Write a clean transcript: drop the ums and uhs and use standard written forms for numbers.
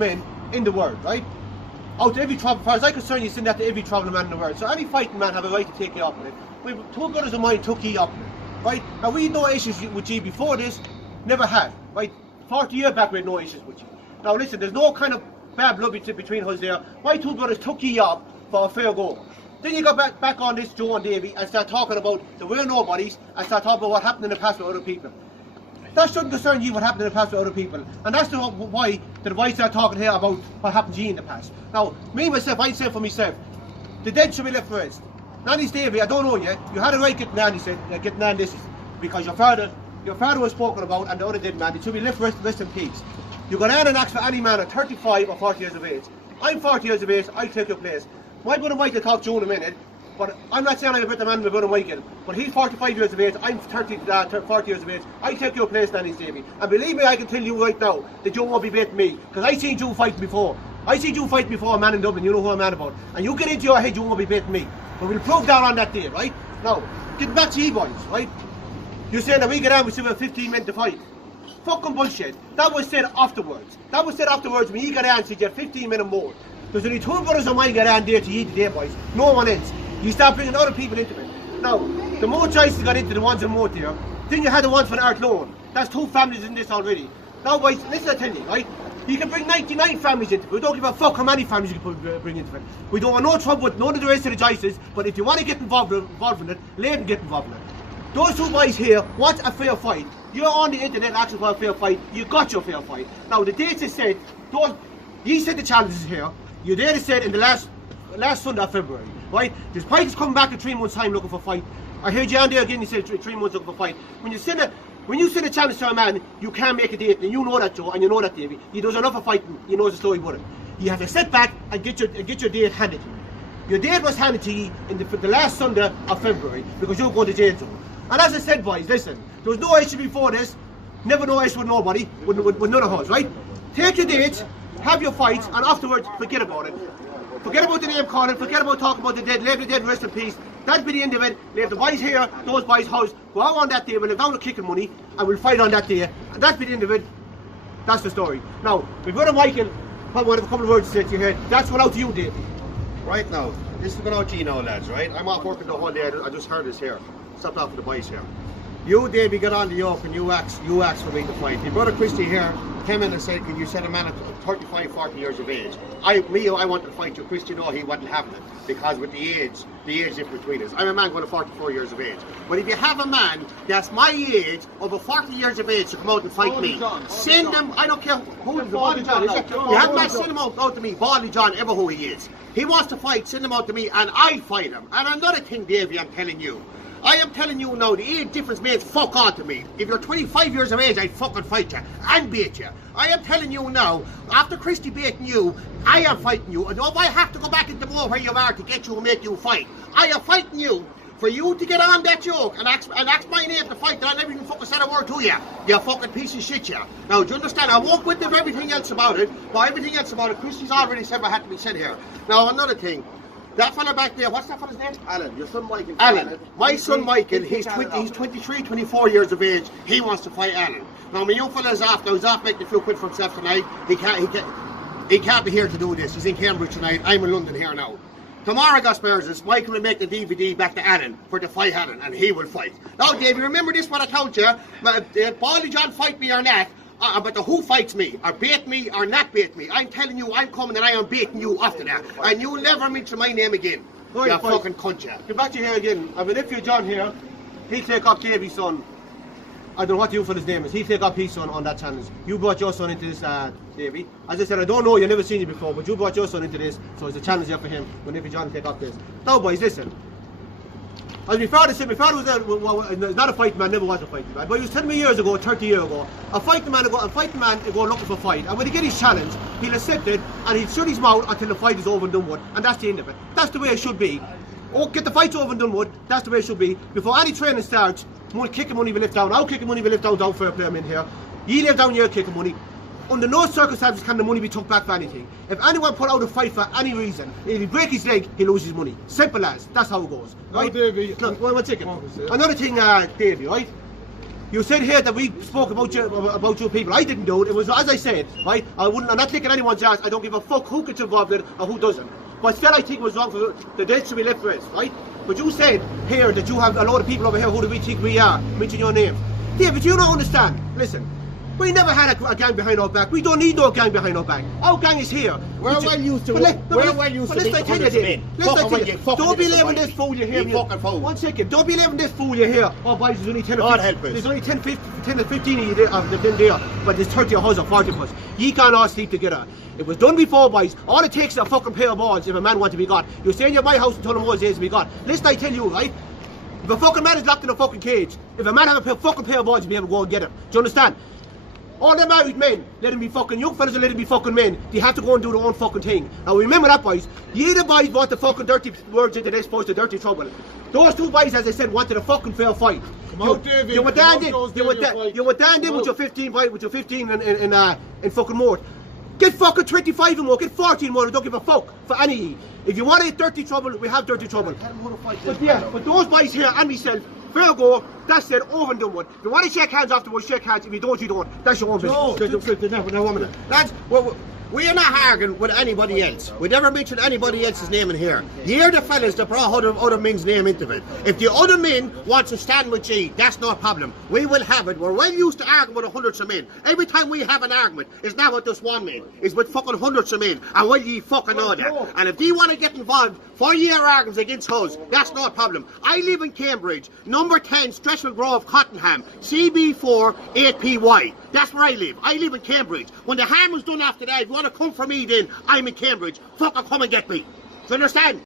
men in the world, right? Out to every travel, as far as I'm concerned, you send that to every travelling man in the world. So any fighting man have a right to take you up on it. We two brothers of mine took you up on it, right? And we had no issues with you before this, never had, right? 40 years back we had no issues with you. Now listen, there's no kind of bad blood between us there. My two brothers took you up for a fair go. Then you got back on this Joe and Davy and start talking about the we're nobodies and start talking about what happened in the past with other people. That shouldn't concern you what happened in the past with other people. And that's why I start talking here about what happened to you in the past. Now, me myself, I say for myself, the dead should be left first. Nanny's Davy, I don't know yet. You had a right to get Nanny said, get Nan this because your father was spoken about and the other dead man. It should be left rest in peace. You go down and ask for any man at 35 or 40 years of age. I'm 40 years of age, I take your place. My brother Michael talk to you in a minute, but I'm not saying I'm a better man than my brother Michael, but he's 45 years of age, I'm 40 years of age, I take your place, Nanny Davy. And believe me, I can tell you right now that you won't be beating me, because I seen you fight before. I seen you fight before a man in Dublin, you know who I'm on about. And you get into your head, you won't be beating me. But we'll prove that on that day, right? Now, getting back to you boys, right? You're saying that we get on with 15 men to fight. Fucking bullshit. That was said afterwards. That was said afterwards when you got on and said you had 15 men or more. There's only two brothers of mine got on there to you today, boys. No one else. You start bringing other people into it. Now, the more Joyce got into the ones in Moat there, then you had the ones for the Art Loan. That's two families in this already. Now, boys, listen, I tell you, right? You can bring 99 families into it. We don't give a fuck how many families you can bring into it. We don't want no trouble with none of the rest of the Joyces, but if you want to get involved in it, let them get involved in it. Those two boys here want a fair fight. You're on the internet asking for a fair fight. You got your fair fight. Now, the dates is said, you said the challenges here. You there said in the last Sunday of February, right? This fight is coming back in 3 months' time looking for a fight. I heard you on there again, you said 3 months looking for a fight. When you send a challenge to a man, you can't make a date, and you know that, Joe, and you know that, Davey. He does enough of fighting, he knows the story about it. You have to sit back and get your date handed to you. Your date was handed to you in the last Sunday of February because you're going to jail, Joe. And as I said, boys, listen, there was no issue before this, never no issue with nobody, with none of us, right? Take your dates, have your fights, and afterwards, forget about it. Forget about the name calling, forget about talking about the dead, leave the dead rest in peace. That'll be the end of it. Leave the boys here, those boys' house, go out on that day, we'll have down the kicking money, and we'll fight on that day. And that'll be the end of it. That's the story. Now, my brother Michael, probably have a couple of words to say to you here. That's what out to you, Davey. Right now, this is going out to you now, lads, right? I'm off working the whole day, I just heard this here. Stopped off with the boys here. You, Davey, got on the yoke and you asked for me to fight. Your brother Christy here came in and said, can you send a man at 35, 40 years of age? I wanted to fight you. Christy, no, he wasn't having it. Because with the age difference between us. I'm a man going to 44 years of age. But if you have a man that's my age, over 40 years of age, to come out and fight me, send him, I don't care who the Baldy John is. You have to send him out to me, Baldy John, ever who he is. He wants to fight, send him out to me, and I'll fight him. And another thing, Davey, I'm telling you. I am telling you now, the age difference means fuck on to me. If you're 25 years of age, I'd fucking fight you and beat you. I am telling you now, after Christy beating you, I am fighting you. And if I have to go back into more where you are to get you and make you fight, I am fighting you for you to get on that joke and ask my name to fight, and I never even fucking said a word to you. You fucking piece of shit, you. Now, do you understand? I won't with them everything else about it, but everything else about it, Christy's already said what had to be said here. Now, another thing. That fella back there, what's that fella's name? Alan, your son Michael. Alan. My son Michael, he's 23, 24 years of age. He wants to fight Alan. Now, my young fella's off. Now, he's off making a few quid for himself tonight. He can't be here to do this. He's in Cambridge tonight. I'm in London here now. Tomorrow, Gaspers, Michael will make the DVD back to Alan for the fight Alan, and he will fight. Now, Dave, you remember this, what I told you? Baldy John fight me or not, but the who fights me, or beat me, or not beat me. I'm telling you, I'm coming and I am beating you after that. And you'll never mention my name again. You fucking cunt, ya. Get back to here again. I mean, if you're John here, he'll take up Davy's son. I don't know what you for his name is. He'll take up his son on that challenge. You brought your son into this, Davy. As I said, I don't know, you've never seen it before, but you brought your son into this, so it's a challenge here for him when if John take up this. Now, boys, listen. As my father said, my father was not a fighting man, never was a fighting man, but he was telling me years ago, 30 years ago, a fighting man to go looking for a fight, and when he get his challenge, he'll accept it, and he'll shut his mouth until the fight is over and done with, and that's the end of it. That's the way it should be. Oh, get the fight over and done with, that's the way it should be. Before any training starts, kicking money will lift down, I'll kicking money will lift down fair play, I'm in here. You live down your kicking money. Under no circumstances can the money be took back for anything. If anyone put out a fight for any reason, if he break his leg, he loses his money. Simple as. That's how it goes. Right? Davey. Look, one second. Another thing, Davey, right? You said here that we spoke about you people. I didn't do it. It was as I said, right? I'm not taking anyone's ass. I don't give a fuck who gets involved in it or who doesn't. But still, I think it was wrong for the dead to be left for us, right? But you said here that you have a lot of people over here. Who do we think we are? Mention your names. Yeah, but you don't understand. Listen. We never had a gang behind our back. We don't need no gang behind our back. Our gang is here. We're well used to it. We're well used to it. Don't be living this fool you hear. One second. Don't be living this fool you hear. Oh, boys, there's only 10 or 15. There's only 10 or 15 of you there. But there's 30 of us or 40 of us. You can't all sleep together. It was done before, boys. All it takes is a fucking pair of balls if a man wants to be got. You're staying at my house until the days to be got. Listen, I tell you, right? If a fucking man is locked in a fucking cage, if a man has a fucking pair of balls, you'll be able to go and get him. Do you understand? All the married men, let them be fucking young fellas and let them be fucking men. They have to go and do their own fucking thing. Now remember that, boys. You the boys want the fucking dirty words into this post, the dirty trouble. Those two boys, as I said, wanted a fucking fair fight. You were down in with your 15 fight, with your 15 in fucking more. Get fucking 25 and more, get 14 more, and don't give a fuck for any. If you want to dirty trouble, we have dirty trouble. But yeah, but those boys here and myself, fair go, that's it, over and done with. If you want to shake hands afterwards, shake hands. If you don't, you don't. That's your own business. Lads, we are not arguing with anybody else. We never mentioned anybody else's name in here. You're the fellas that brought other men's name into it. If the other men want to stand with G, that's no problem. We will have it. We're well used to arguing with hundreds of men. Every time we have an argument, it's not with just one man. It's with fucking hundreds of men. And well, you fucking know that. And if they want to get involved for your arguments against us, that's no problem. I live in Cambridge, number 10, Streatham Grove, Cottenham, CB4 8PY. That's where I live. I live in Cambridge. When the harm was done after that, if you want to come for me then, I'm in Cambridge. Fucking come and get me. Do you understand?